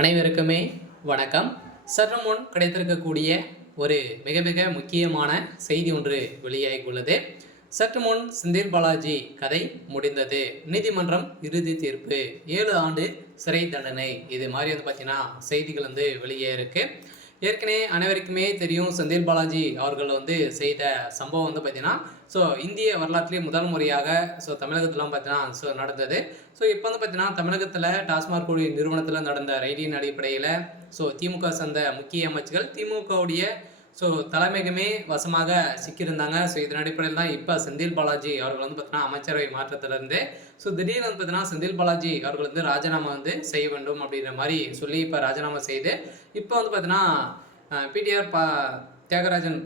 அனைவருக்குமே வணக்கம். சற்று முன் கிடைத்திருக்கக்கூடிய ஒரு மிக மிக முக்கியமான செய்தி ஒன்று வெளியாகியுள்ளது. சற்று முன் செந்தில் பாலாஜி கதை முடிந்தது, நீதிமன்றம் இறுதி தீர்ப்பு, 7 ஆண்டு சிறை தண்டனை, இது மாதிரி பார்த்தீங்கன்னா செய்திகள் வெளியே இருக்கு. ஏற்கனவே அனைவருக்குமே தெரியும், செந்தில் பாலாஜி அவர்கள் செய்த சம்பவம் பார்த்தீங்கன்னா இந்திய வரலாற்றிலே முதல் முறையாக தமிழகத்திலாம் பார்த்தீங்கன்னா நடந்தது. இப்போ பார்த்தீங்கன்னா தமிழகத்தில் டாஸ்மாக் குழு நிறுவனத்தில் நடந்த ரைடின் அடிப்படையில் திமுக சேர்ந்த முக்கிய அமைச்சர்கள் திமுகவுடைய தலைமையகமே வசமாக சிக்கியிருந்தாங்க. இதன் அடிப்படையில் தான் இப்போ செந்தில் பாலாஜி அவர்கள் பார்த்தீங்கன்னா அமைச்சரவை மாற்றத்திலிருந்து திடீர்னு பார்த்தீங்கன்னா செந்தில் பாலாஜி அவர்கள் ராஜினாமா செய்ய வேண்டும் அப்படின்ற மாதிரி சொல்லி இப்போ ராஜினாமா செய்து இப்போ பார்த்தீங்கன்னா பிடிஆர் தியாகராஜன்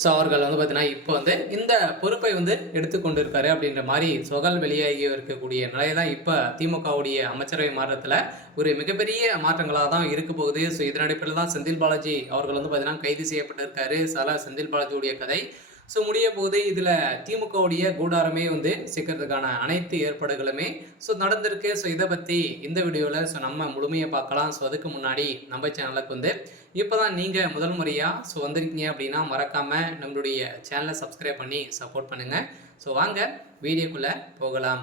அவர்கள் பார்த்தீங்கன்னா இப்போ இந்த பொறுப்பை எடுத்துக்கொண்டு இருக்காரு அப்படின்ற மாதிரி வெளியாகி இருக்கக்கூடிய நிலையை தான் இப்போ திமுகவுடைய அமைச்சரவை மாற்றத்தில் ஒரு மிகப்பெரிய மாற்றங்களாக தான் இருக்க போகுது. இதன் அடிப்படையில் தான் செந்தில் பாலாஜி அவர்கள் பார்த்தீங்கன்னா கைது செய்யப்பட்டிருக்காரு. செந்தில் பாலாஜியுடைய கதை முடிய போது இதில் திமுகவுடைய கூடாரமே சிக்கிறதுக்கான அனைத்து ஏற்பாடுகளுமே நடந்திருக்கு. இதை பற்றி இந்த வீடியோவில் நம்ம முழுமையாக பார்க்கலாம். அதுக்கு முன்னாடி நம்ம சேனலுக்கு இப்போ தான் நீங்கள் முதல் முறையாக வந்திருக்கீங்க அப்படின்னா மறக்காமல் நம்மளுடைய சேனலை சப்ஸ்கிரைப் பண்ணி சப்போர்ட் பண்ணுங்கள். வாங்க வீடியோக்குள்ளே போகலாம்.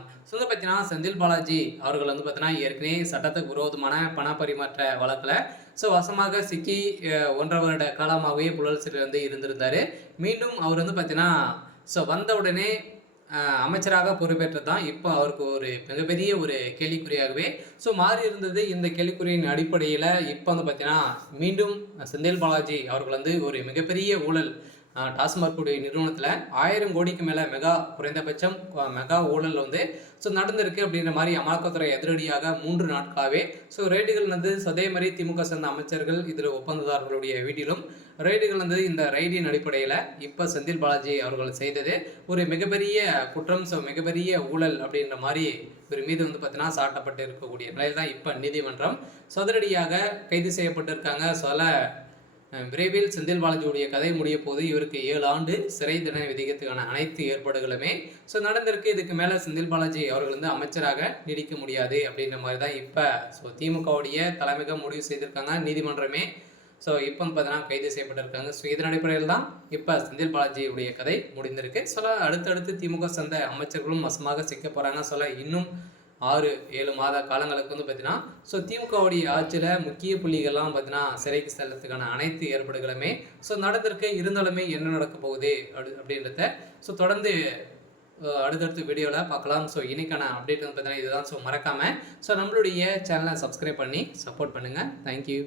பார்த்தீங்கன்னா செந்தில் பாலாஜி அவர்கள் பார்த்தீங்கன்னா ஏற்கனவே சட்டத்துக்கு விரோதமான பண பரிமாற்ற வழக்கில் வசமாக சிக்கி 1.5 வருட காலமாகவே புழல் சிறையில் இருந்திருந்தார். மீண்டும் அவர் பார்த்தீங்கன்னா வந்த உடனே அமைச்சராக பொறுப்பேற்றது தான் இப்போ அவருக்கு ஒரு மிகப்பெரிய ஒரு கேள்விக்குறியாகவே மாறி இருந்தது. இந்த கேள்விக்குறியின் அடிப்படையில் இப்போ பார்த்தீங்கன்னா மீண்டும் செந்தில் பாலாஜி அவர்கள் ஒரு மிகப்பெரிய ஊழல் டாஸ்மாக் நிறுவனத்தில் 1000 கோடிக்கு மேலே குறைந்தபட்சம் மெகா ஊழல் நடந்திருக்கு அப்படின்ற மாதிரி அமலாக்கத்துறை எதிரடியாக 3 நாட்களாகவே ரைடுகள் அதே மாதிரி திமுக சேர்ந்த அமைச்சர்கள் இதில் ஒப்பந்ததாரர்களுடைய வீட்டிலும் ரைடுகள் இந்த ரைடின் அடிப்படையில் இப்போ செந்தில் பாலாஜி அவர்கள் செய்தது ஒரு மிகப்பெரிய குற்றம், மிகப்பெரிய ஊழல் அப்படின்ற மாதிரி இவர் மீது பார்த்தீங்கன்னா சாட்டப்பட்டு இருக்கக்கூடிய நிலையில் தான் இப்போ நீதிமன்றம் அதிரடியாக கைது செய்யப்பட்டிருக்காங்க. விரைவில் செந்தில் பாலாஜியுடைய கதை முடிய போது இவருக்கு 7 ஆண்டு சிறை தண்டனை விதிக்கிறதுக்கான அனைத்து ஏற்பாடுகளுமே நடந்திருக்கு. இதுக்கு மேலே செந்தில் பாலாஜி அவர்கள் அமைச்சராக நீடிக்க முடியாது அப்படின்ற மாதிரி தான் இப்போ திமுகவுடைய தலைமையாக முடிவு செய்திருக்காங்க நீதிமன்றமே. இப்போ பார்த்தீங்கன்னா கைது செய்யப்பட்டிருக்காங்க. இதன் அடிப்படையில் தான் இப்போ செந்தில் பாலாஜியுடைய கதை முடிந்திருக்கு. அடுத்தடுத்து திமுக சேர்ந்த அமைச்சர்களும் வசமாக சிக்க போகிறாங்க. இன்னும் 6-7 மாத காலங்களுக்கு பார்த்தீங்கன்னா திமுகவுடைய ஆட்சியில் முக்கிய புள்ளிகள்லாம் பார்த்தீங்கன்னா சிறைக்கு செல்லத்துக்கான அனைத்து ஏற்பாடுகளுமே நடந்திருக்கு. இருந்தாலுமே என்ன நடக்க போகுது அப்படின்றத தொடர்ந்து அடுத்தடுத்த வீடியோவில் பார்க்கலாம். இன்னைக்கான அப்டேட் பார்த்தீங்கன்னா இதுதான். மறக்காமல் நம்மளுடைய சேனலை சப்ஸ்கிரைப் பண்ணி சப்போர்ட் பண்ணுங்கள். தேங்க்யூ.